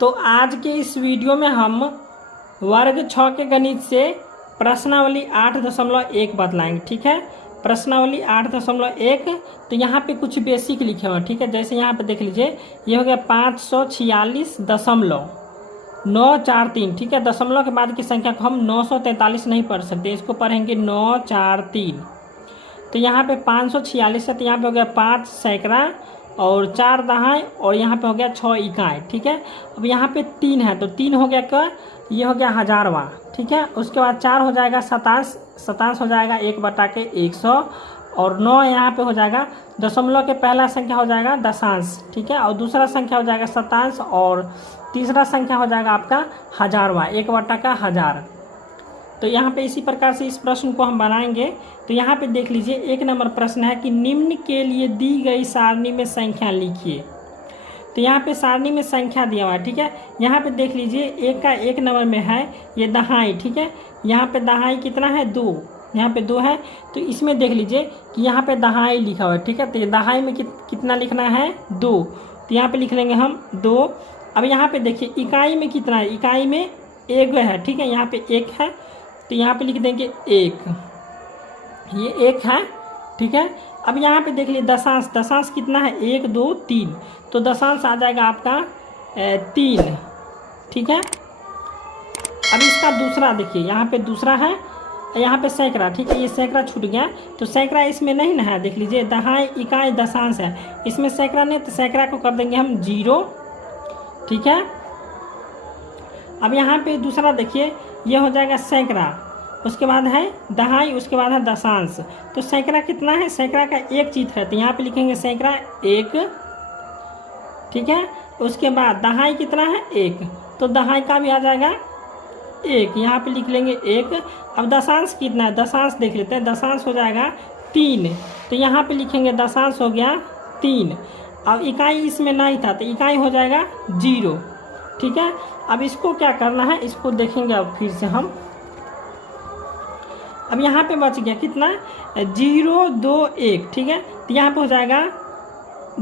तो आज के इस वीडियो में हम वर्ग 6 के गणित से प्रश्नावली 8.1 बतलाएंगे। ठीक है, प्रश्नावली 8.1। तो यहाँ पे कुछ बेसिक लिखे हुए हैं। ठीक है, जैसे यहाँ पे देख लीजिए, ये हो गया 546.943। ठीक है, दशमलव के बाद की संख्या को हम 943 नहीं पढ़ सकते, इसको पढ़ेंगे 943। तो यहाँ पे 546 है, तो यहाँ पे हो गया 5 सैकड़ा और 4 दहाई और यहाँ पे हो गया 6 इकाई। ठीक है, अब यहाँ पे 3 है तो 3 हो गया क्या, ये हो गया हजारवा। ठीक है, उसके बाद 4 हो जाएगा 27 हो जाएगा 1/100 और 9 यहाँ पे हो जाएगा दशमलव के पहला संख्या हो जाएगा दशांश। ठीक है, और दूसरा संख्या हो जाएगा शतांश और तीसरा संख्या हो जाएगा आपका हजारवा, 1/1000। तो यहाँ पे इसी प्रकार से इस प्रश्न को हम बनाएंगे। तो यहाँ पे देख लीजिए, 1 नंबर प्रश्न है कि निम्न के लिए दी गई सारणी में संख्या लिखिए। तो यहाँ पे सारणी में संख्या दिया हुआ है। ठीक है, यहाँ पे देख लीजिए, 1 का 1 नंबर में है ये दहाई। ठीक है, यहाँ पे दहाई कितना है 2, यहाँ पे 2 है। तो इसमें देख लीजिए कि यहाँ पे दहाई लिखा हुआ है। ठीक है, तो दहाई में कितना लिखना है 2, तो यहाँ पे लिख लेंगे हम 2। अब यहाँ पे देखिए इकाई में कितना है, इकाई में 1 है। ठीक है, यहाँ पे 1 है तो यहाँ पे लिख देंगे 1, ये 1 है। ठीक है, अब यहाँ पे देख लीजिए दशांश कितना है 1 2 3, तो दशांश आ जाएगा आपका 3। ठीक है, अब इसका दूसरा देखिए, यहाँ पे दूसरा है, यहाँ पे सैकड़ा। ठीक है, ये सैकड़ा छूट गया, तो सैकड़ा इसमें नहीं ना है। देख लीजिए दहाई इकाई दशांश है, इसमें सैकड़ा नहीं, तो सैकड़ा को कर देंगे हम 0। ठीक है, अब यहाँ पे दूसरा देखिए, ये हो जाएगा सैकड़ा, उसके बाद है दहाई, उसके बाद है दशांश। तो सैकड़ा कितना है, सैकड़ा का 1 चित्र है, तो यहाँ पे लिखेंगे सैकड़ा 1। ठीक है, उसके बाद दहाई कितना है 1, तो दहाई का भी आ जाएगा 1, यहाँ पे लिख लेंगे 1। अब दशांश कितना है, दशांश देख लेते हैं, दशांश हो जाएगा 3, तो यहाँ पे लिखेंगे दशांश हो गया 3। अब इकाई इसमें नहीं था, तो इकाई हो जाएगा 0। ठीक है, अब इसको क्या करना है, इसको देखेंगे अब फिर से हम। अब यहाँ पे बच गया कितना 0 2 1। ठीक है, तो यहाँ पे हो जाएगा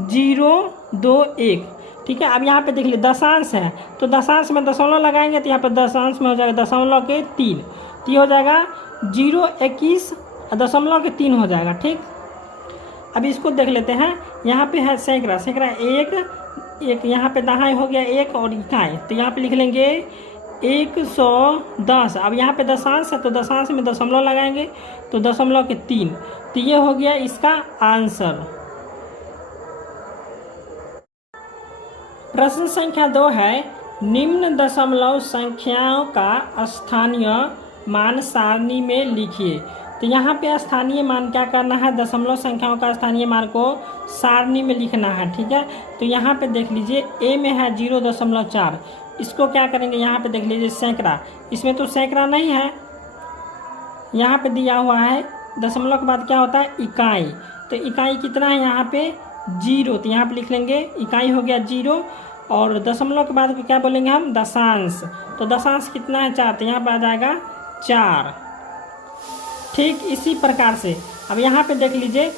0 2 1। ठीक है, अब यहाँ पे देख लीजिए दशांश है, तो दशांश में दशमलव लगाएंगे, तो यहाँ पे दशांश में हो जाएगा दशमलव के 3, तो ये हो जाएगा 0.21.3 हो जाएगा। ठीक, अब इसको देख लेते हैं, यहाँ पे है सैकड़ा 1, यहाँ पे दहाई हो गया 1 और इकाई, तो यहाँ पे लिख लेंगे 110। अब यहाँ पे दशांश है, तो दशांश में दशमलव लगाएंगे, तो दशमलव के 3, तो ये हो गया इसका आंसर। प्रश्न संख्या 2 है, निम्न दशमलव संख्याओं का स्थानीय मान सारणी में लिखिए। तो यहाँ पे स्थानीय मान क्या करना है, दशमलव संख्याओं का स्थानीय मान को सारणी में लिखना है। ठीक है, तो यहाँ पे देख लीजिए, ए में है 0.4, इसको क्या करेंगे, यहाँ पे देख लीजिए सैकड़ा, इसमें तो सैकड़ा नहीं है, यहाँ पे दिया हुआ है दशमलव के बाद क्या होता है इकाई, तो इकाई कितना है यहाँ पे 0, तो यहाँ पे लिख लेंगे इकाई हो गया 0 और दशमलव के बाद को क्या बोलेंगे हम दशांश, तो दशांश कितना है 4, तो यहाँ पे आ जाएगा 4। ठीक, इसी प्रकार से अब यहाँ पे देख लीजिए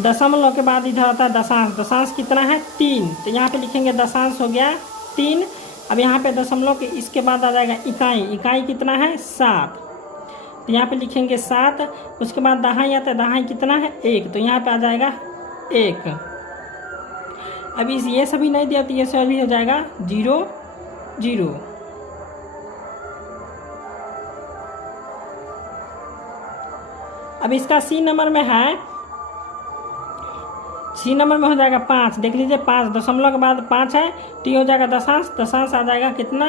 दशमलव के बाद इधर आता है दशांश कितना है 3, तो यहाँ पे लिखेंगे दशांश हो गया 3। अब यहाँ पे दशमलव के इसके बाद आ जाएगा इकाई कितना है 7, तो यहाँ पे लिखेंगे 7। उसके बाद दहाई आता है, दहाई कितना है 1, तो यहाँ पे आ जाएगा 1। अब ये सभी नहीं दिया, तो ये सभी हो जाएगा 0 0। अब इसका सी नंबर में है, सी नंबर में हो जाएगा 5। देख लीजिए 5 दशमलव के बाद 5 है, तो ये हो जाएगा दशांश आ जाएगा कितना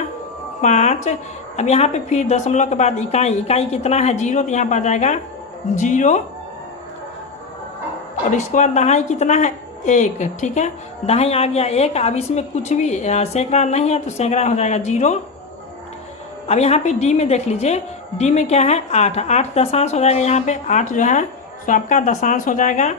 5। अब यहाँ पे फिर दशमलव के बाद इकाई कितना है 0, तो यहाँ पर आ जाएगा 0 और इसके बाद दहाई कितना है 1। ठीक है, दहाई आ गया 1। अब इसमें कुछ भी सैकड़ा नहीं है, तो सैकड़ा हो जाएगा 0। अब यहाँ पे डी में देख लीजिए, डी में क्या है 8 दशांश हो जाएगा, यहाँ पे 8 जो है तो आपका दशांश हो जाएगा।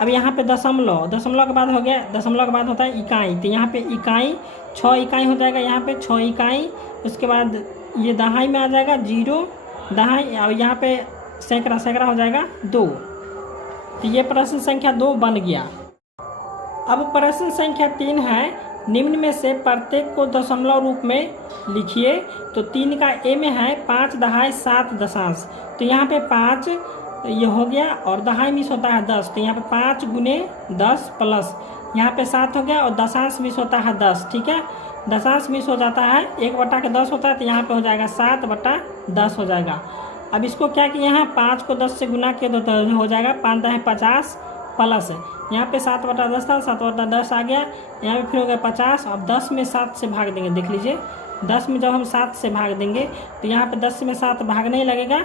अब यहाँ पे दशमलव के बाद हो गया, दशमलव के बाद होता है इकाई, तो यहाँ पे इकाई 6 इकाई हो जाएगा, यहाँ पे 6 इकाई। उसके बाद ये दहाई में आ जाएगा 0 दहाई, और यहाँ पे सैकड़ा हो जाएगा 2। तो ये प्रश्न संख्या 2 बन गया। अब प्रश्न संख्या 3 है निम्न में से प्रत्येक को दशमलव रूप में लिखिए। तो 3 का ए में है 5 दहाई 7 दशांश, तो यहाँ पे 5 ये हो गया और दहाई मिस होता है 10, तो यहाँ पे 5 गुने 10 प्लस यहाँ पे 7 हो गया और दशांश मिस होता है 10। ठीक है, दशांश मिस हो जाता है 1/10 होता है, तो यहाँ पे हो जाएगा 7/10 हो जाएगा। अब इसको क्या किए हैं, 5 को 10 से गुना किया तो हो जाएगा 5 दहाई 50 प्लस यहाँ पे 7/10 था, 7/10 आ गया, यहाँ पे फिर हो गया 50। अब 10 में 7 से भाग देंगे, देख लीजिए 10 में जब हम 7 से भाग देंगे तो यहाँ पे 10 में 7 भाग नहीं लगेगा,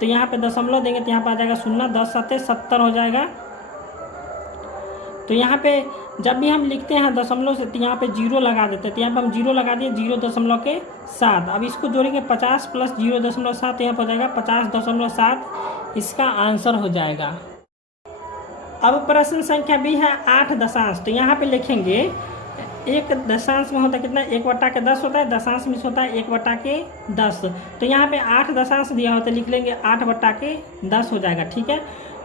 तो यहाँ पे दशमलव देंगे तो यहाँ पे आ जाएगा 0, 10 7 70 हो जाएगा। तो यहाँ पे जब भी हम लिखते हैं दशमलव से तो यहाँ पे 0 लगा देते हैं, तो यहाँ पे हम 0 लगा दिए 0.7। अब इसको जोड़ेंगे 50 प्लस 0.7, यहाँ पर हो जाएगा 50.7, इसका आंसर हो जाएगा। अब प्रश्न संख्या बी है 8 दशांश, तो यहाँ पे लिखेंगे एक दशांश में होता है कितना, 1/10 होता है, दशांश में होता है 1/10, तो यहाँ पे 8 दशांश दिया होता है, लिख लेंगे 8/10 हो जाएगा। ठीक है,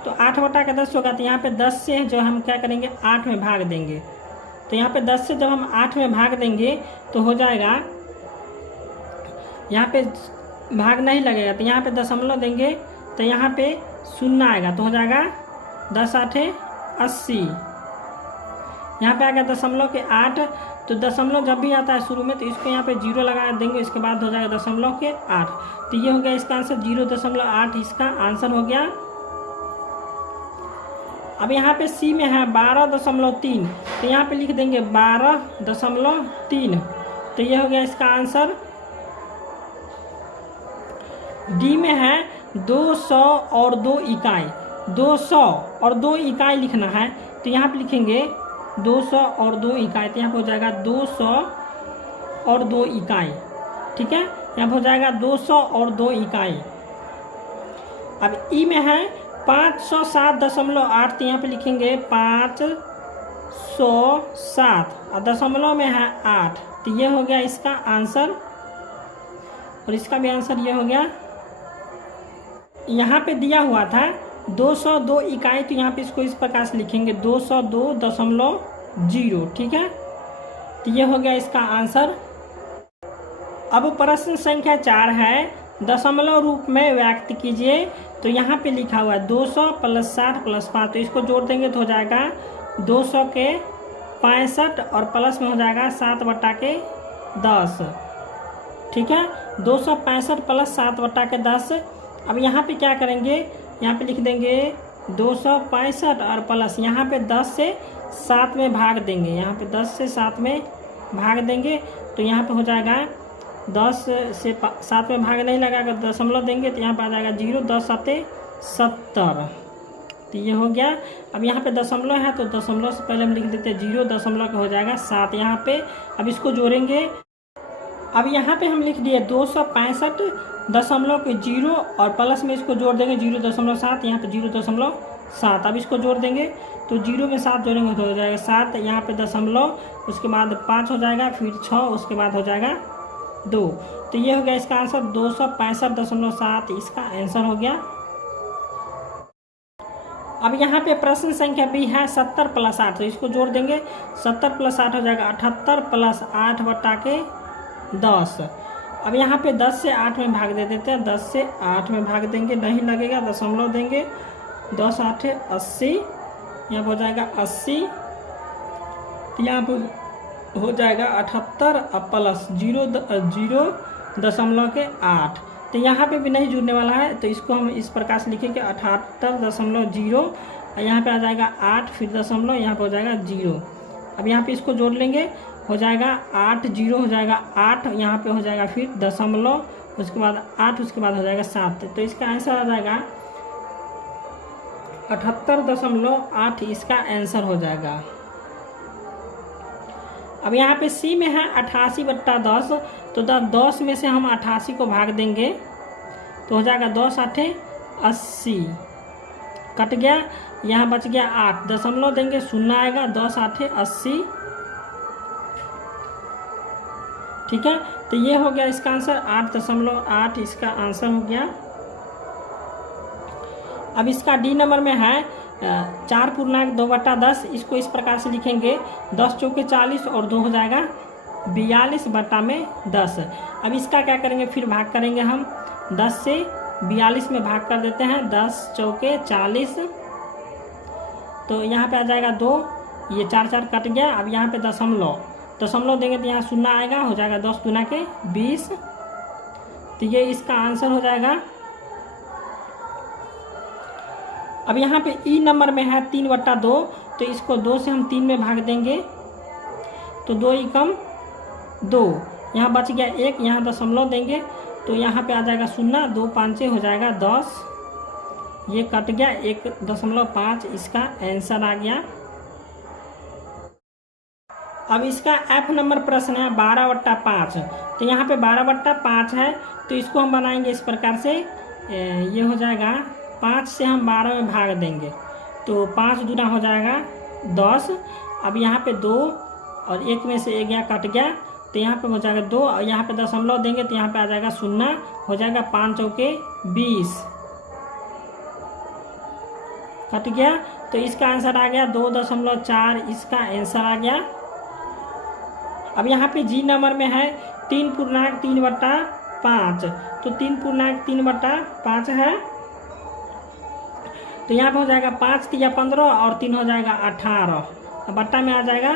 तो 8/10 होगा, तो यहाँ पे 10 से जो हम क्या करेंगे 8 में भाग देंगे, तो यहाँ पे 10 से जब हम 8 में भाग देंगे तो हो जाएगा, यहाँ पे भाग नहीं लगेगा तो यहाँ पे दशमलव देंगे तो यहाँ पे 0 आएगा, तो हो जाएगा 10 8 80। यहाँ पे आ गया दशमलव के 8, तो दशमलव जब भी आता है शुरू में तो इसको यहाँ पे 0 लगा देंगे, इसके बाद हो जाएगा दशमलव के 8, तो ये हो गया इसका आंसर 0.8, इसका आंसर हो गया। अब यहाँ पे सी में है 12.3, तो यहाँ पे लिख देंगे 12.3, तो ये हो गया इसका आंसर। डी में है 200 और 2 इकाई, 200 और 2 इकाई लिखना है, तो यहाँ पे लिखेंगे 200 और 2 इकाई, तो यहाँ पे हो जाएगा 200 और 2 इकाई। ठीक है, यहाँ पे हो जाएगा 200 और 2 इकाई। अब ई में है 507.8, तो यहाँ पे लिखेंगे 507 और दशमलव में है 8, तो ये हो गया इसका आंसर, और इसका भी आंसर ये हो गया। यहाँ पे दिया हुआ था 202 इकाई, तो यहाँ पे इसको इस प्रकार से लिखेंगे 202.0। ठीक है, तो ये हो गया इसका आंसर। अब प्रश्न संख्या 4 है, दशमलव रूप में व्यक्त कीजिए। तो यहाँ पे लिखा हुआ है 200 प्लस 60 प्लस 5, तो इसको जोड़ देंगे तो हो जाएगा 200 के 65 और प्लस में हो जाएगा 7/10। ठीक है, 265 प्लस 7/10। अब यहाँ पे क्या करेंगे, यहाँ पे लिख देंगे 265 और प्लस यहाँ पे 10 से 7 में भाग देंगे, यहाँ पे 10 से 7 में भाग देंगे, तो यहाँ पे हो जाएगा 10 से 7 में भाग नहीं लगा, अगर दशमलव देंगे तो यहाँ पे आ जाएगा 0, 10 7 70, तो ये हो गया। अब यहाँ पे दशमलव है तो दशमलव से पहले हम लिख देते हैं 0, दशमलव का हो जाएगा 7 यहाँ पे। अब इसको जोड़ेंगे, अब यहाँ पे हम लिख दिए 265.0 और प्लस में इसको जोड़ देंगे 0.7, यहाँ पे 0.7। अब इसको जोड़ देंगे तो 0 में 7 जोड़ेंगे तो हो जाएगा 7, यहाँ पे दशमलव, उसके बाद 5 हो जाएगा, फिर 6, उसके बाद हो जाएगा 2, तो ये हो गया इसका आंसर 265.7, इसका आंसर हो गया। अब यहाँ पे प्रश्न संख्या बी है 70 प्लस 8, तो इसको जोड़ देंगे 70 प्लस 8 हो जाएगा 78 प्लस 8/10। अब यहाँ पे 10 से 8 में भाग दे देते हैं, 10 से 8 में भाग देंगे, नहीं लगेगा, दशमलव देंगे, 10 8 80, यहाँ पर हो जाएगा 80, तो यहाँ पर हो जाएगा 78 और प्लस 0.8, तो यहाँ पे भी नहीं जुड़ने वाला है, तो इसको हम इस प्रकार से लिखेंगे 78.0 और यहाँ पे आ जाएगा 8, फिर दशमलव, यहाँ पे हो जाएगा 0। अब यहाँ पे इसको जोड़ लेंगे, हो जाएगा 8, 0 हो जाएगा 8, यहाँ पे हो जाएगा फिर दशमलव, उसके बाद 8, उसके बाद हो जाएगा 7, तो इसका आंसर आ जाएगा 78.8, इसका आंसर हो जाएगा। अब यहाँ पे सी में है 88/10, तो 10 में से हम 88 को भाग देंगे तो हो जाएगा 10 8 80, कट गया, यहाँ बच गया 8, दशमलव देंगे 0 आएगा, 10 8 80। ठीक है, तो ये हो गया इसका आंसर 8.8, इसका आंसर हो गया। अब इसका डी नंबर में है 4/2/10, इसको इस प्रकार से लिखेंगे 10 चौके 40 और 2 हो जाएगा 42/10। अब इसका क्या करेंगे, फिर भाग करेंगे हम 10 से 42 में भाग कर देते हैं, 10 चौके 40, तो यहाँ पे आ जाएगा 2, ये 4 4 कट गया। अब यहाँ पे दशमलव देंगे तो यहाँ शून्य आएगा, हो जाएगा 10 दूना के 20, तो ये इसका आंसर हो जाएगा। अब यहाँ पे ई नंबर में है 3/2, तो इसको 2 से हम 3 में भाग देंगे, तो 2 एकम 2, यहाँ बच गया 1, यहाँ दशमलव देंगे तो यहाँ पे आ जाएगा 0, 2 5 हो जाएगा 10, ये कट गया 1.5, इसका आंसर आ गया। अब इसका F नंबर प्रश्न है 12/5, तो यहाँ पे 12/5 है, तो इसको हम बनाएंगे इस प्रकार से, ये हो जाएगा 5 से हम 12 में भाग देंगे, तो 5 दूना हो जाएगा 10। अब यहाँ पे 2 और 1 में से 1 गया कट गया, तो यहाँ पे हो जाएगा 2, और यहाँ पे दशमलव देंगे तो यहाँ पे आ जाएगा 0, हो जाएगा 5 चौके 20, कट गया, तो इसका आंसर आ गया 2.4, इसका आंसर आ गया। अब यहाँ पे जी नंबर में है 3/3/5, तो 3/3/5 है, तो यहाँ पे हो जाएगा 5 3 15 और 3 हो जाएगा 18, अब बट्टा में आ जाएगा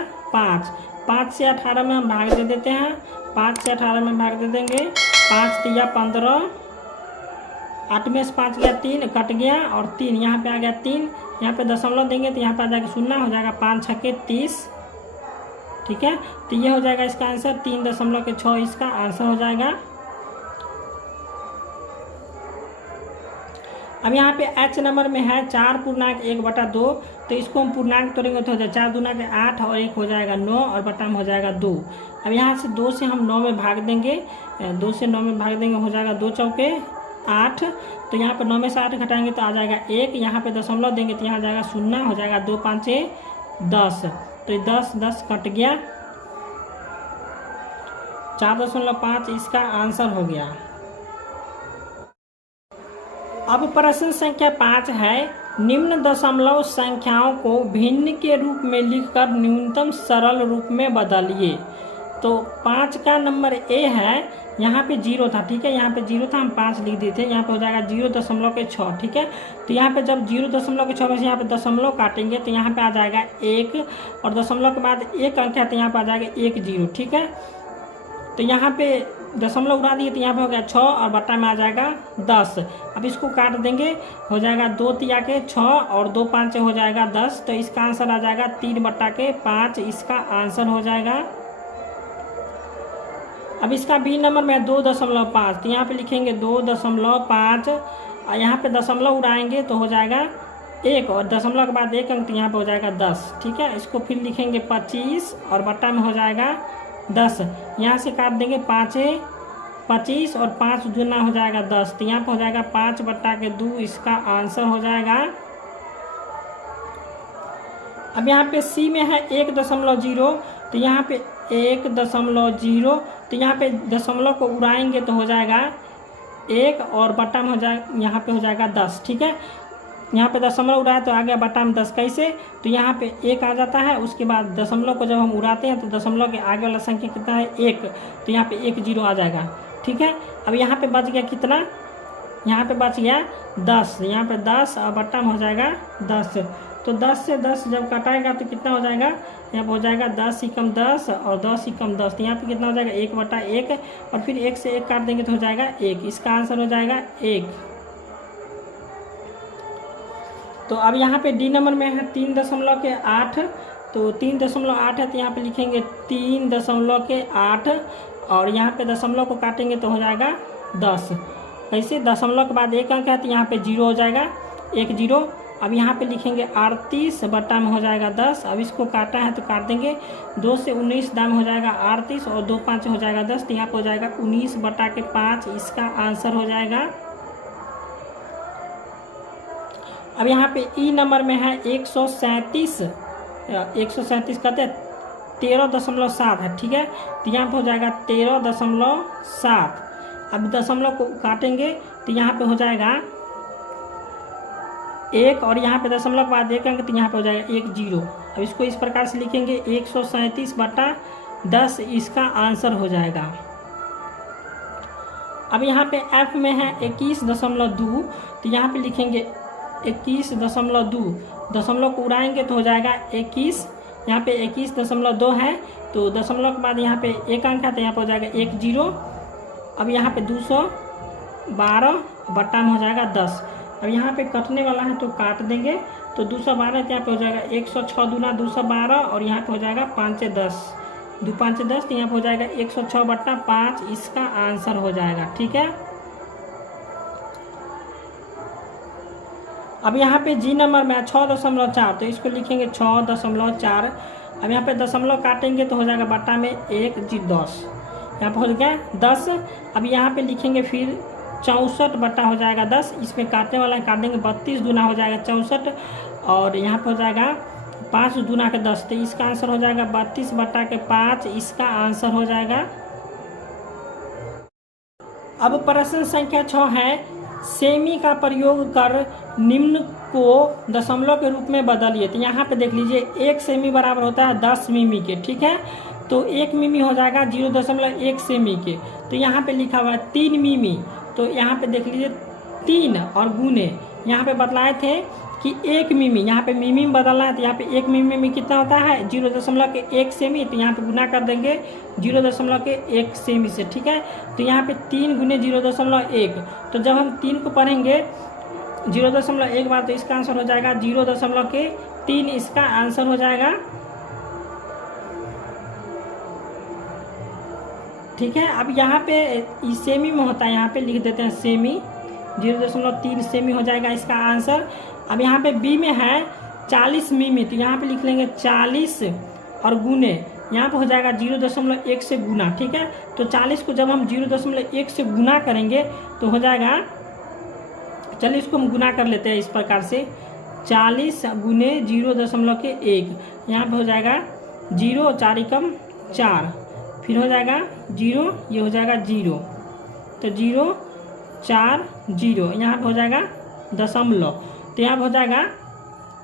5 से 18 में हम भाग दे देते हैं, 5 से 18 में भाग दे देंगे, 5 3 15, 8 में से 5 गया 3, कट गया, और 3 यहाँ पे आ गया 3, यहाँ पे दशमलव देंगे तो यहाँ पे आ जाएगा 0, हो जाएगा 5 6 30, ठीक है, तो ये हो जाएगा इसका आंसर 3.6, इसका आंसर हो जाएगा। अब यहाँ पे H नंबर में है 4/1/2, तो इसको हम पूर्णांक तोड़ेंगे तो हो जाएगा 4 दूना के 8 और 1 हो जाएगा 9 और बटा में हो जाएगा 2। अब यहाँ से 2 से हम 9 में भाग देंगे, 2 से 9 में भाग देंगे, हो जाएगा 2 चौके 8, तो यहाँ पे 9 में से 8 घटाएंगे तो आ जाएगा 1, यहाँ पे दशमलव देंगे तो यहाँ जाएगा 0, हो जाएगा 2 5 10, तो 10 कट गया, 4.5 इसका आंसर हो गया। अब प्रश्न संख्या 5 है, निम्न दशमलव संख्याओं को भिन्न के रूप में लिखकर न्यूनतम सरल रूप में बदलिए। तो 5 का नंबर ए है, यहाँ पे 0 था, ठीक है, यहाँ पे 0 था, हम 5 लिख दिए थे, यहाँ पे हो जाएगा 0.6, ठीक है, तो यहाँ पे जब 0.6 में से यहाँ पे दशमलव काटेंगे तो यहाँ पे आ जाएगा 1, और दशमलव के बाद 1 अंक है तो यहाँ पे आ जाएगा 1 0, ठीक है, तो यहाँ पे दशमलव उड़ा दिए तो यहाँ पे हो गया 6 और बट्टा में आ जाएगा 10। अब इसको काट देंगे, हो जाएगा 2 तिया के 6 और 2 5 हो जाएगा 10, तो इसका आंसर आ जाएगा 3/5, इसका आंसर हो जाएगा। अब इसका बी नंबर में 2.5, तो यहाँ पे लिखेंगे 2.5, और यहाँ पे दशमलव उड़ाएंगे तो हो जाएगा 1, और दशमलव के बाद 1 अंक, तो यहाँ पे हो जाएगा 10, ठीक है, इसको फिर लिखेंगे 25 और बट्टा में हो जाएगा 10, यहाँ से काट देंगे 5 25 और 5 दूना हो जाएगा 10, तो यहाँ पे हो जाएगा 5/2, इसका आंसर हो जाएगा। अब यहाँ पे सी में है 1.0, तो यहाँ पे 1.0, तो यहाँ पे दशमलव को उड़ाएंगे तो हो जाएगा 1 और बट्टा में हो जाएगा, यहाँ पे हो जाएगा 10, ठीक है, यहाँ पे दशमलव उड़ाए तो आ गया बट्टा में 10, कैसे, तो यहाँ पे 1 आ जाता है, उसके बाद दशमलव को जब हम उड़ाते हैं तो दशमलव के आगे वाला संख्या कितना है 1, तो यहाँ पे 1 0 आ जाएगा, ठीक है। अब यहाँ पे बच गया कितना, यहाँ पे बच गया 10, यहाँ पे 10 और बट्टा में हो जाएगा 10, तो 10 से 10 जब कटाएगा तो कितना हो जाएगा, यहाँ पे हो जाएगा 10 एकम 10 और 10 एकम 10, तो यहाँ पे कितना हो जाएगा 1/1, और फिर 1 से 1 काट देंगे तो हो जाएगा 1, इसका आंसर हो जाएगा 1। तो अब यहाँ पे डी नंबर में है 3.8, तो 3.8 है, तो यहाँ पे लिखेंगे 3.8, और यहाँ पे दशमलव को काटेंगे तो हो जाएगा 10, कैसे, दशमलव के बाद 1 अंक है तो यहाँ पे 0 हो जाएगा, 1 0। अब यहाँ पे लिखेंगे 38 बट्टा में हो जाएगा 10, अब इसको काटा है तो काट देंगे, 2 से 19 दाम हो जाएगा 38 और 2 5 हो जाएगा 10, तो यहाँ पे हो जाएगा 19/5, इसका आंसर हो जाएगा। अब यहाँ पे ई नंबर में है 137 कहते हैं 13.7 है, ठीक है, तो यहाँ पे हो जाएगा 13.7। अब दशमलव को काटेंगे तो यहाँ पे हो जाएगा 1 और यहाँ पे दशमलव के बाद 1 अंक, तो यहाँ पे हो जाएगा 1 0। अब इसको इस प्रकार से लिखेंगे 137/10 इसका आंसर हो जाएगा। अब यहाँ पे F में है 21.2, तो यहाँ पे लिखेंगे 21.2, दशमलव को उड़ाएंगे तो हो जाएगा 21। यहाँ पे 21.2 है, तो दशमलव के बाद यहाँ पे 1 अंक है, तो यहाँ पे हो जाएगा 1 0। अब यहाँ पे 212 बट्टा में हो जाएगा 10। अब यहाँ पे कटने वाला है तो काट देंगे, तो 212 यहाँ पे हो जाएगा 106 दूना 212, और यहाँ पे हो जाएगा 5 10, 2 5 10, तो यहाँ पे हो जाएगा 106/5 इसका आंसर हो जाएगा। ठीक है। अब यहाँ पे जी नंबर में 6.4, तो इसको लिखेंगे 6.4। अब यहाँ पे दशमलव काटेंगे तो हो जाएगा बट्टा में 1 जी 10, यहाँ पे हो गया 10। अब यहाँ पे लिखेंगे फिर 64 बट्टा हो जाएगा 10, इसमें काटने वाला काट देंगे 32 दूना हो जाएगा 64, और यहाँ पे हो जाएगा 5 दूना के 10, तो इसका आंसर हो जाएगा 32/5 इसका आंसर हो जाएगा। अब प्रश्न संख्या 6 है, सेमी का प्रयोग कर निम्न को दशमलव के रूप में बदलिए। तो यहाँ पे देख लीजिए 1 सेमी बराबर होता है 10 मिमी के। ठीक है, तो 1 मिमी हो जाएगा 0.1 सेमी के, तो यहाँ पे लिखा हुआ है 3 मिमी, तो यहाँ पे देख लीजिए 3 और गुने यहाँ पे बतलाए थे कि 1 मिमी, यहाँ पे मिमी में बदलना है, तो यहाँ पे 1 मिमी में कितना होता है 0.1 सेमी, तो यहाँ पे गुना कर देंगे 0.1 सेमी से। ठीक है, तो यहाँ पे 3 गुने 0.1, तो जब हम 3 को पढ़ेंगे 0.1 बार, तो इसका आंसर हो जाएगा 0.3 इसका आंसर हो जाएगा। ठीक है, अब यहाँ पे सेमी में होता है, यहाँ पे लिख देते हैं सेमी, 0.3 सेमी हो जाएगा इसका आंसर। अब यहाँ पे बी में है 40 मिमी, तो यहाँ पे लिख लेंगे 40 और गुने यहाँ पे हो जाएगा 0.1 से गुना। ठीक है, तो 40 को जब हम 0.1 से गुना करेंगे तो हो जाएगा, चलिए इसको हम गुना कर लेते हैं इस प्रकार से, 40 गुने 0.1, यहाँ पे हो जाएगा 0 4 एकम 4, फिर हो जाएगा 0, ये हो जाएगा 0, तो 0 4 0, यहाँ पे हो जाएगा दशमलव, तो यहाँ पे हो जाएगा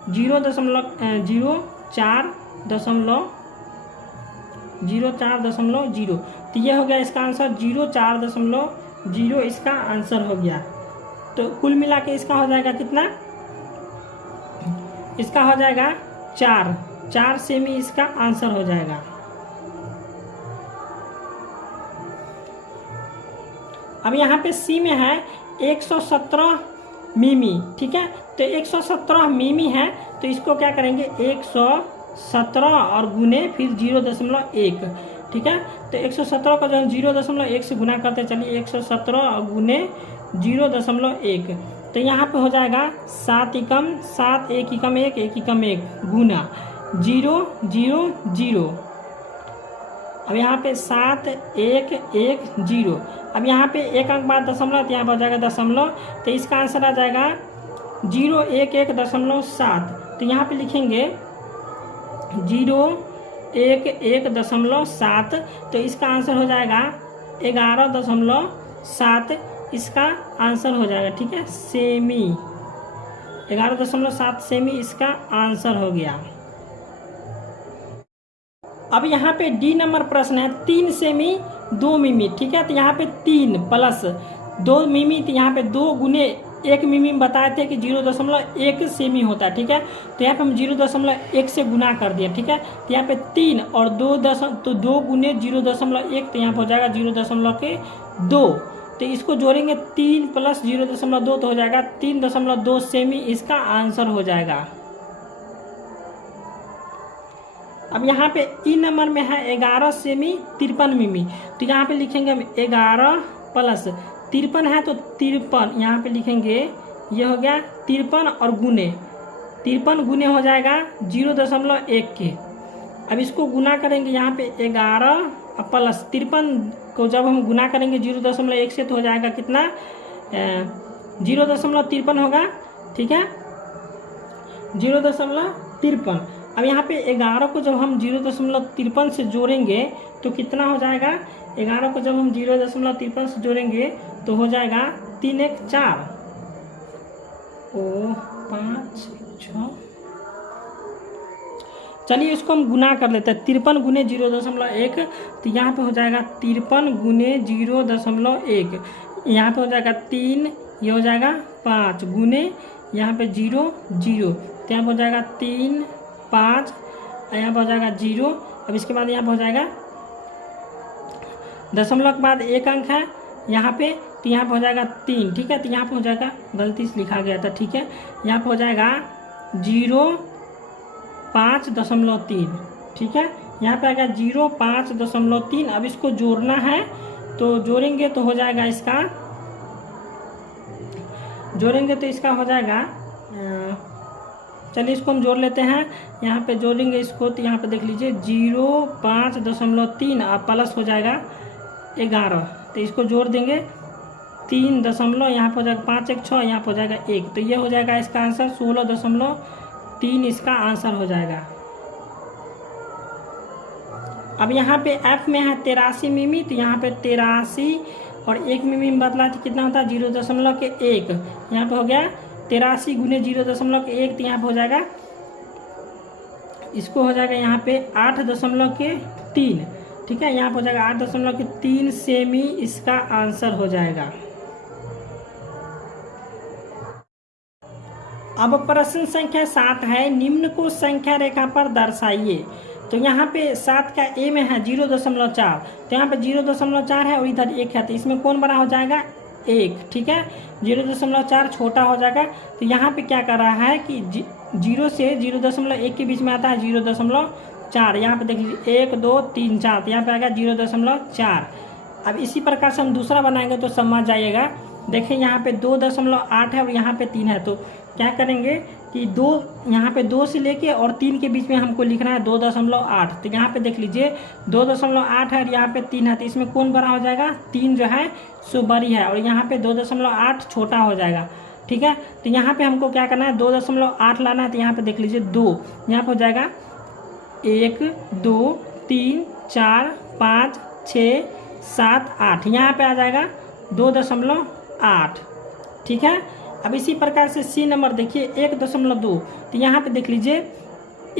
0.04.0, तो ये हो गया इसका आंसर 0.4.0 इसका आंसर हो गया। तो कुल मिला के इसका हो जाएगा कितना, इसका हो जाएगा 4 सेमी इसका आंसर हो जाएगा। अब यहाँ पे सी में है 117 मिमी। ठीक है, तो 117 मिमी है, तो इसको क्या करेंगे 117 और गुने फिर 0.1। ठीक है, तो 117 का जो हम 0.1 से गुना करते चलिए 117 और गुने 0.1, तो यहाँ पे हो जाएगा 7 एकम 7, 1 एकम 1, 1 एकम 1 गुना 0 0 0। अब यहाँ पे 7 1 1 0। अब यहाँ पे 1 अंक बाद दशमलव, तो यहाँ पर हो जाएगा दशमलव, तो इसका आंसर आ जाएगा 011.7। तो यहाँ पे लिखेंगे 011.7, तो इसका आंसर हो जाएगा 11.7 इसका आंसर हो जाएगा। ठीक है, सेमी 11.7 सेमी इसका आंसर हो गया। अब यहाँ पे डी नंबर प्रश्न है 3 सेमी 2 मिमी। ठीक है, तो यहाँ पे 3 प्लस 2 मिमी, तो यहाँ पे 2 गुने 1 मिमी में बताए थे कि 0.1 सेमी होता है। ठीक है, तो यहाँ पे हम 0.1 से गुना कर दिया। ठीक है, तो यहाँ पे 3 और 2 गुने 0.1, तो यहाँ पे हो जाएगा 0.2, तो इसको जोड़ेंगे 3 प्लस 0.2, तो हो जाएगा 3.2 सेमी इसका आंसर हो जाएगा। अब यहाँ पे ई नंबर में है 11 सेमी 53 मिमी, तो यहाँ पे लिखेंगे हम 11 प्लस 53 है, तो 53 यहाँ पे लिखेंगे, ये हो गया 53 और गुने 53 गुने हो जाएगा 0.1 के। अब इसको गुना करेंगे यहाँ पे 11 प्लस 53 को जब हम गुना करेंगे 0.1 से, तो हो जाएगा कितना 0.53 होगा। ठीक है, 0.53। अब यहाँ पे 11 को जब हम 0.53 से जोड़ेंगे तो कितना हो जाएगा, 11 को जब हम 0.53 से जोड़ेंगे तो हो जाएगा 3 1 4। 5 6। चलिए इसको हम गुना कर लेते हैं। 53 गुने 0.1, तो यहाँ पे हो जाएगा 53 गुने 0.1, यहाँ पे हो जाएगा 3, ये हो जाएगा 5 गुने यहाँ पे 0 0, तो यहाँ पे हो जाएगा 3 5, यहाँ पे हो जाएगा 0। अब इसके बाद यहाँ पे हो जाएगा दशमलव के बाद एक अंक है यहाँ पे, तो यहाँ पे हो जाएगा 3, ठीक है। तो यहाँ पे हो जाएगा, गलती से लिखा गया था, ठीक है। यहाँ पे हो जाएगा 0.5.3, ठीक है। यहाँ पे आएगा 0.5.3। अब इसको जोड़ना है, तो जोड़ेंगे तो हो जाएगा इसका, जोड़ेंगे तो इसका हो जाएगा, चलिए इसको हम जोड़ लेते हैं। यहाँ पे जोड़ेंगे इसको, तो यहाँ पे देख लीजिए 0.5.3 अब प्लस हो जाएगा 11, तो इसको जोड़ देंगे 3 दशमलव, यहाँ पर हो जाएगा 5 1 6, यहाँ पर हो जाएगा 1, तो ये हो जाएगा इसका आंसर 16.3 इसका आंसर हो जाएगा। अब यहाँ पे f में है 83 मिमी, तो यहाँ पे 83 और 1 मिमी में बदला तो कितना होता है 0.1, यहाँ पे हो गया 83 गुने 0.1, तो यहाँ पे हो जाएगा, इसको हो जाएगा यहाँ पे 8.3, ठीक है। यहाँ पे हो जाएगा 8.3 सेमी इसका आंसर हो जाएगा। अब प्रश्न संख्या 7 है, निम्न को संख्या रेखा पर दर्शाइए। तो यहाँ पे 7 का ए में है 0.4, तो यहाँ पे 0.4 है और इधर 1 है, तो इसमें कौन बड़ा हो जाएगा 1, ठीक है। 0.4 छोटा हो जाएगा, तो यहाँ पे क्या कर रहा है कि 0 से 0.1 के बीच में आता है 0.4, यहाँ पे देख लीजिए 1 2 3 4, तो यहाँ पे आएगा 0.4। अब इसी प्रकार से हम दूसरा बनाएंगे तो समझ जाइएगा। देखिए यहाँ पे 2.8 है और यहाँ पे 3 है, तो क्या करेंगे कि 2 यहाँ पे 2 से लेके और 3 के बीच में हमको लिखना है 2.8, तो यहाँ पे देख लीजिए 2.8 है और यहाँ पे 3 है, तो इसमें कौन बड़ा हो जाएगा 3 जो है सो बड़ी है और यहाँ पे 2.8 छोटा हो जाएगा, ठीक है। तो यहाँ पे हमको क्या करना है 2.8 लाना है, तो यहाँ पे देख लीजिए 2, यहाँ पे हो जाएगा 1 2 3 4 5 6 7 8, यहाँ पे आ जाएगा 2.8, ठीक है। अब इसी प्रकार से सी नंबर देखिए 1.2, तो यहाँ पे देख लीजिए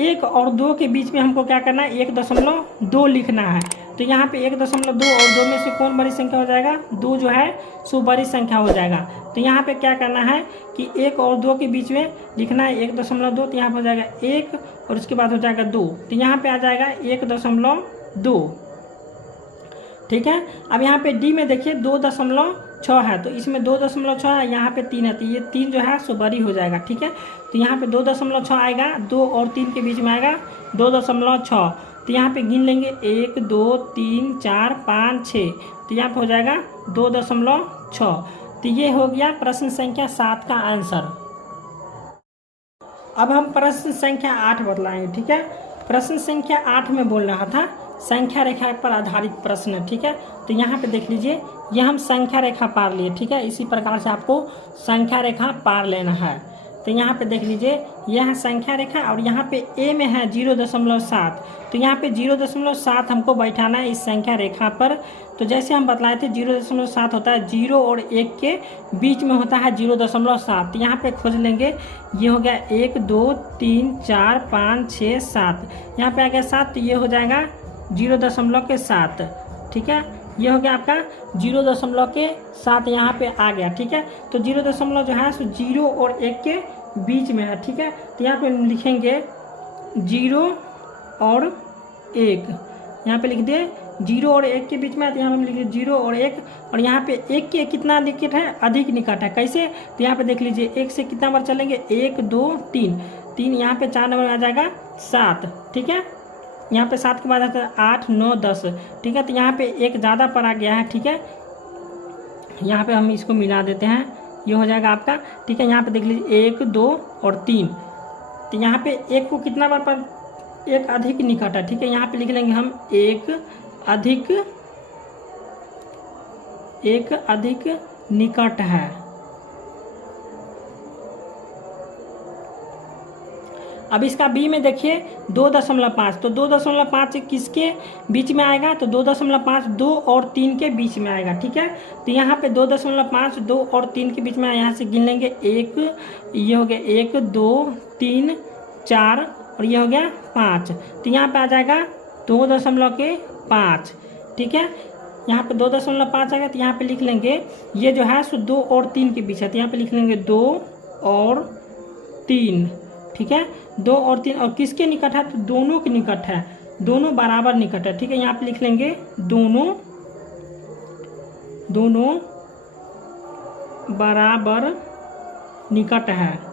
1 और 2 के बीच में हमको क्या करना है 1.2 लिखना है, तो यहाँ पे 1.2 और 2 में से कौन बड़ी संख्या हो जाएगा 2 जो है सो बड़ी संख्या हो जाएगा। तो यहाँ पे क्या करना है कि 1 और 2 के बीच में लिखना है 1.2, तो यहाँ पे हो जाएगा 1 और उसके बाद हो जाएगा 2, तो यहाँ पे आ जाएगा 1.2, ठीक है। अब यहाँ पे डी में देखिए 2.6 है, तो इसमें 2.6 है, यहाँ पे 3 है, तो ये 3 जो है सो बड़ी हो जाएगा, ठीक है। तो यहाँ पे 2.6 आएगा, 2 और 3 के बीच में आएगा 2.6, तो यहाँ पे गिन लेंगे 1 2 3 4 5 6, तो यहाँ पे हो जाएगा 2.6, तो ये हो गया प्रश्न संख्या 7 का आंसर। अब हम प्रश्न संख्या 8 बतलाएंगे, ठीक है। प्रश्न संख्या 8 में बोल रहा था संख्या रेखा पर आधारित प्रश्न, ठीक है। तो यहाँ पे देख लीजिए यह हम संख्या रेखा पार लिए, ठीक है। इसी प्रकार से आपको संख्या रेखा पार लेना है, तो यहाँ पे देख लीजिए यह है संख्या रेखा और यहाँ पे ए में है 0.7, तो यहाँ पे 0.7 हमको बैठाना है इस संख्या रेखा पर। तो जैसे हम बतलाए थे 0.7 होता है 0 और 1 के बीच में होता है 0.7, तो यहाँ पे खोज लेंगे, ये हो गया 1 2 3 4 5 6 7, यहाँ पे आ गया 7, तो ये हो जाएगा 0.7, ठीक है। ये हो गया आपका 0.7 यहाँ पे आ गया, ठीक है। तो 0 जो है सो 0 और 1 के बीच में है, ठीक है। तो यहाँ पे लिखेंगे 0 और 1, यहाँ पे लिख दे 0 और 1 के बीच में है, तो यहाँ पे लिखिए 0 और 1, और यहाँ पे 1 के कितना निकट है अधिक निकट है, कैसे, तो यहाँ पे देख लीजिए 1 से कितना बार चलेंगे 1 2 3, यहाँ पे 4 नंबर में आ जाएगा 7, ठीक है। यहाँ पे 7 के बाद आता है 8 9 10, ठीक है। तो यहाँ पे 1 ज़्यादा पर आ गया है, ठीक है। यहाँ पे हम इसको मिला देते हैं, ये हो जाएगा आपका, ठीक है। यहाँ पे देख लीजिए 1 2 और 3, तो यहाँ पे 1 को कितना बार पर 1 अधिक निकट है, ठीक है। यहाँ पे लिख लेंगे हम 1 अधिक निकट है। अब इसका बी में देखिए 2.5, तो 2.5 किसके बीच में आएगा, तो 2.5 2 और 3 के बीच में आएगा, ठीक है। तो यहाँ पे 2.5 2 और 3 के बीच में, यहाँ से गिन लेंगे, एक ये हो गया 1 2 3 4 और ये हो गया 5, तो यहाँ पे आ जाएगा 2.5, ठीक है। यहाँ पे 2.5 आएगा, तो यहाँ पे लिख लेंगे ये जो है सो 2 और 3 के बीच है, तो यहाँ पे लिख लेंगे 2 और 3, ठीक है। 2 और 3 और किसके निकट है, तो दोनों के निकट है, दोनों बराबर निकट है, ठीक है। यहाँ पे लिख लेंगे दोनों बराबर निकट है।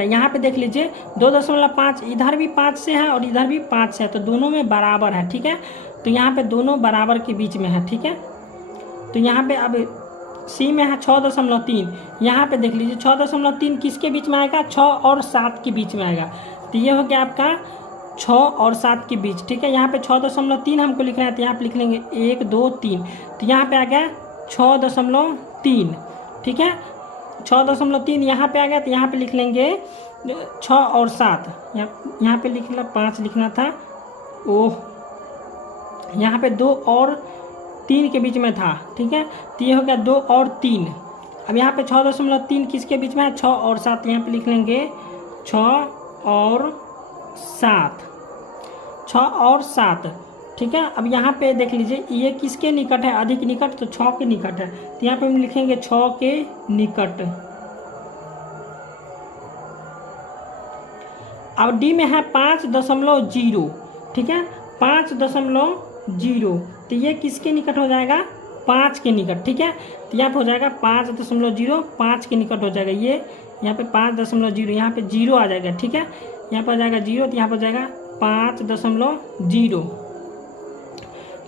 यहाँ पे देख लीजिए 2.5 इधर भी 5 से है और इधर भी 5 से है, तो दोनों में बराबर है, ठीक है। तो यहाँ पे दोनों बराबर के बीच में है, ठीक है। तो यहाँ पे अब सी में है 6.3, यहाँ पे देख लीजिए 6.3 किसके बीच में आएगा, 6 और 7 के बीच में आएगा, तो ये हो गया आपका 6 और 7 के बीच, ठीक है। यहाँ पे 6.3 हमको लिखना है, तो यहाँ पे लिख लेंगे 1 2 3, तो यहाँ पे आ गया 6.3, ठीक है। 6.3 यहाँ पे आ गया, तो यहाँ पे लिख लेंगे 6 और 7, यहाँ पे लिखना 5 लिखना था, ओह यहाँ पे 2 और 3 के बीच में था, ठीक है। तो ये हो गया 2 और 3। अब यहाँ पे 6.3 किसके बीच में है, 6 और 7, यहाँ पे लिख लेंगे 6 और 7, ठीक है। अब यहाँ पे देख लीजिए ये किसके निकट है, अधिक निकट, तो 6 के निकट है, तो यहाँ पे हम लिखेंगे 6 के निकट। अब डी में है 5.0, ठीक है, 5.0, तो ये किसके निकट हो जाएगा, 5 के निकट, ठीक है। तो यहाँ पे हो जाएगा 5.0, 5 के निकट हो जाएगा, ये यहाँ पे 5.0, यहाँ पे 0 आ जाएगा, ठीक है। यहाँ पर आ जाएगा 0, तो यहाँ पर हो जाएगा 5.0,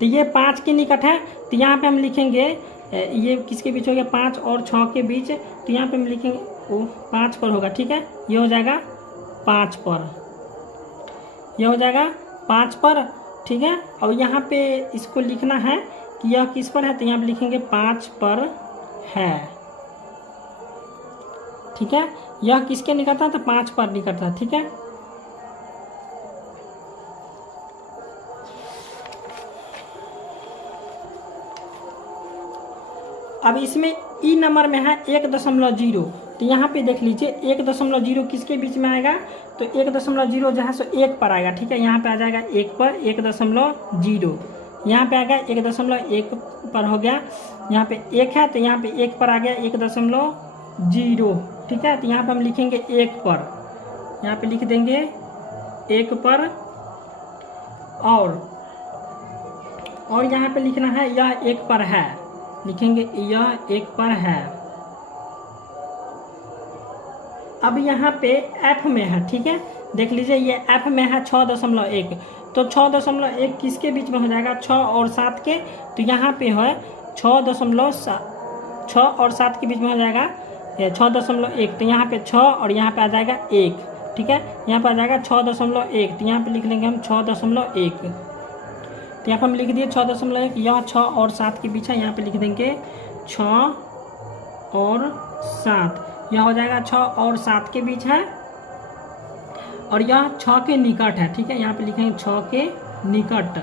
तो ये 5 के निकट है। तो यहाँ पे हम लिखेंगे ये किसके बीच हो गया, 5 और 6 के बीच, तो यहाँ पे हम लिखेंगे वो 5 पर होगा, ठीक है। ये हो जाएगा 5 पर, ये हो जाएगा 5 पर, ठीक है। और यहाँ पे इसको लिखना है कि यह किस पर है, तो यहाँ पे लिखेंगे 5 पर है, ठीक है। यह किसके निकट था, तो 5 पर निकट था, ठीक है। अब इसमें ई नंबर में है 1.0, तो यहाँ पे देख लीजिए 1.0 किसके बीच में आएगा, तो 1.0 जो है सो 1 पर आएगा, ठीक है। यहाँ पे आ जाएगा 1 पर 1.0, यहाँ पे आ गया 1.1 पर हो गया, यहाँ पे 1 है, तो यहाँ पे 1 पर आ गया 1.0, ठीक है। तो यहाँ पे हम लिखेंगे 1 पर, यहाँ पे लिख देंगे 1 पर, और यहाँ पे लिखना है यह 1 पर है, लिखेंगे यह 1 पर है। अब यहाँ पे एफ में है, ठीक है, देख लीजिए ये एफ में है 6.1, तो 6.1 किसके बीच में हो जाएगा, 6 और 7 के, तो यहाँ पे है 6 और 7 के बीच में हो जाएगा 6.1, तो यहाँ पे 6 और यहाँ पे आ जाएगा 1, ठीक है। यहाँ पे आ जाएगा 6.1, तो यहाँ पे लिख लेंगे हम 6.1, तो यहाँ पर हम लिख दिए 6.1, यह 6 और 7 के बीच है, यहाँ पे लिख देंगे 6 और 7, यह हो जाएगा 6 और 7 के बीच है, और यह 6 के निकट है, ठीक है। यहाँ पे लिखेंगे 6 के निकट।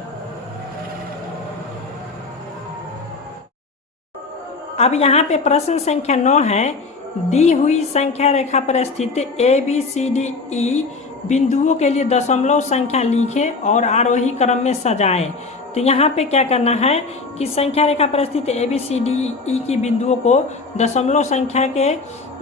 अब यहाँ पे प्रश्न संख्या 9 है, दी हुई संख्या रेखा पर स्थित ABCDE बिंदुओं के लिए दशमलव संख्या लिखें और आरोही क्रम में सजाएं। तो यहाँ पे क्या करना है कि संख्या रेखा पर स्थित ABCDE की बिंदुओं को दशमलव संख्या के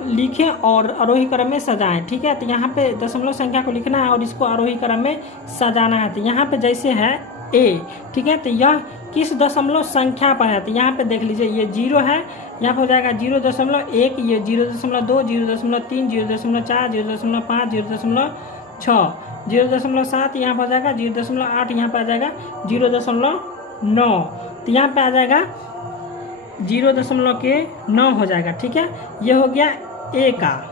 लिखें और आरोही क्रम में सजाएं, ठीक है। तो यहाँ पे दशमलव संख्या को लिखना है और इसको आरोही क्रम में सजाना है। तो यहाँ पे जैसे है A, ठीक है, तो यह किस दशमलव संख्या पर है, तो यहाँ पे देख लीजिए ये 0 है, यहाँ पे हो जाएगा 0.1, ये 0.2, 0.3, 0.4, 0.5, 0.6, 0.7, यहाँ पर आ जाएगा 0.8, यहाँ पर आ जाएगा 0.9, तो यहाँ पे आ जाएगा 0.9 हो जाएगा, ठीक है। ये हो गया A का।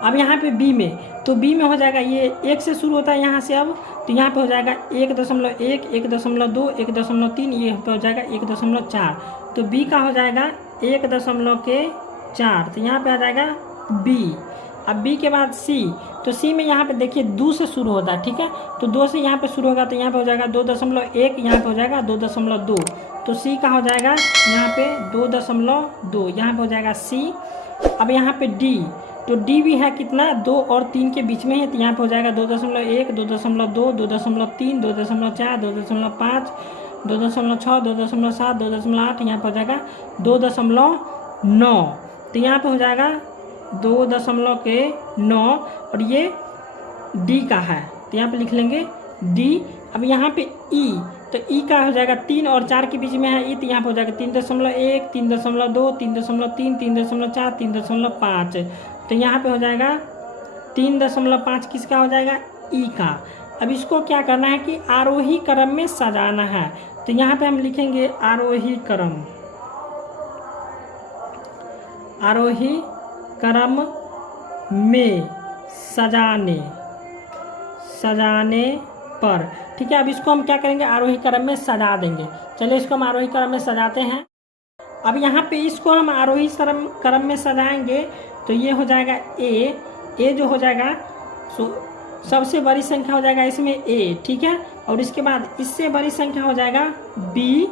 अब यहाँ पे B में, तो B में हो जाएगा ये 1 से शुरू होता है यहाँ से, अब तो यहाँ पे हो जाएगा 1.1, 1.2, 1.3, ये पे हो जाएगा 1.4, तो B का हो जाएगा 1.4, तो यहाँ पे आ जाएगा बी। अब बी के बाद सी, तो सी में यहाँ पे देखिए 2 से शुरू होता है, ठीक है, तो 2 से यहाँ पे शुरू होगा तो यहाँ पे हो जाएगा 2.1, यहाँ पे हो जाएगा 2.2, तो सी का हो जाएगा यहाँ पे 2.2, यहाँ पे हो जाएगा सी। अब यहाँ पे डी, तो डी भी है कितना, 2 और 3 के बीच में है, तो यहाँ पे हो जाएगा 2.1, 2.2, 2.3, 2.4, 2.5, 2.6, 2.7, 2.8, यहाँ पे हो जाएगा 2.9, तो यहाँ पे हो जाएगा 2.9 और ये डी का है, तो यहाँ पे लिख लेंगे डी। अब यहाँ पे ई, तो ई का हो जाएगा 3 और 4 के बीच में है ई, तो यहाँ पे हो जाएगा 3.1, 3.2, 3.3, 3.4, 3.5, तो यहाँ पे हो जाएगा 3.5 किसका हो जाएगा, ई का। अब इसको क्या करना है कि आरोही क्रम में सजाना है, तो यहाँ पे हम लिखेंगे आरोही क्रम, आरोही क्रम में सजाने पर, ठीक है। अब इसको हम क्या करेंगे, आरोही क्रम में सजा देंगे। चलिए इसको हम आरोही क्रम में सजाते हैं। अब यहाँ पे इसको हम आरोही क्रम में सजाएंगे तो ये हो जाएगा ए जो हो जाएगा सबसे बड़ी संख्या हो जाएगा इसमें ए, ठीक है, और इसके बाद इससे बड़ी संख्या हो जाएगा बी,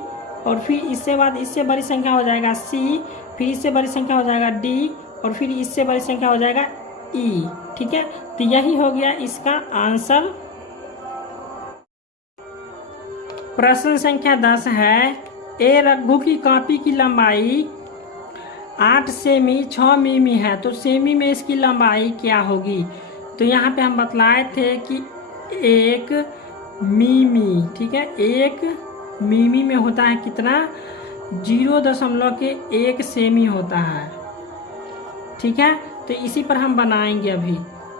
और फिर इससे बाद इससे बड़ी संख्या हो जाएगा सी, फिर इससे बड़ी संख्या हो जाएगा डी, और फिर इससे बड़ी संख्या हो जाएगा ई, ठीक है। तो यही हो गया इसका आंसर। प्रश्न संख्या 10 है, ए रघु की कॉपी की लंबाई 8 सेमी 6 मिमी है, तो सेमी में इसकी लंबाई क्या होगी। तो यहाँ पे हम बतलाए थे कि 1 मिमी, ठीक है, 1 मिमी में होता है कितना, 0.1 सेमी होता है, ठीक है। तो इसी पर हम बनाएंगे अभी।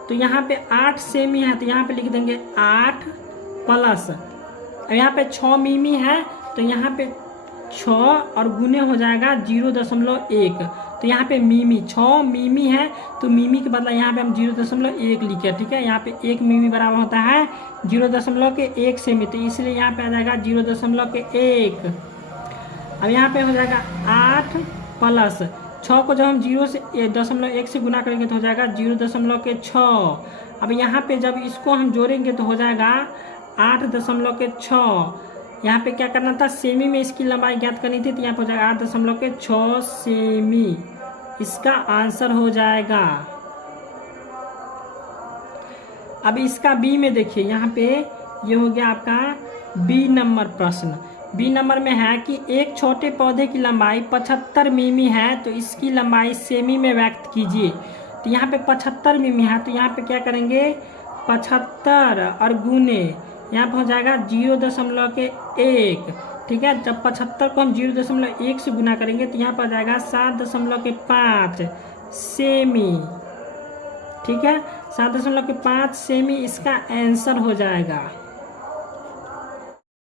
तो यहाँ पे 8 सेमी है, तो यहाँ पे लिख देंगे 8 प्लस, अब यहाँ पे 6 मिमी है, तो यहाँ पे 6 और गुने हो जाएगा 0.1, तो यहाँ पे मिमी 6 मिमी है, तो मिमी के बदला यहाँ पे हम 0.1 लिखे, ठीक है। यहाँ पे 1 मिमी बराबर होता है 0.1 सेमी, तो इसलिए यहाँ पे आ जाएगा 0.1। अब यहाँ पे हो जाएगा 8 प्लस 6 को जब हम 0.1 से गुना करेंगे तो हो जाएगा 0.6। अब यहाँ पे जब इसको हम जोड़ेंगे तो हो जाएगा 8.6। यहाँ पे क्या करना था, सेमी में इसकी लंबाई ज्ञात करनी थी, तो यहाँ पे हो जाएगा 8.6 सेमी, इसका आंसर हो जाएगा। अब इसका बी में देखिए, यहाँ पे ये हो गया आपका बी नंबर प्रश्न। बी नंबर में है कि एक छोटे पौधे की लंबाई 75 मिमी है, तो इसकी लंबाई सेमी में व्यक्त कीजिए। तो यहाँ पे 75 मिमी है, तो यहाँ पे क्या करेंगे, 75 और गुने, यहाँ पे हो जाएगा 0.1, ठीक है। जब 75 को हम 0.1 से गुना करेंगे तो यहाँ पर आ जाएगा 7.5 सेमी, ठीक है, 7.5 सेमी इसका आंसर हो जाएगा।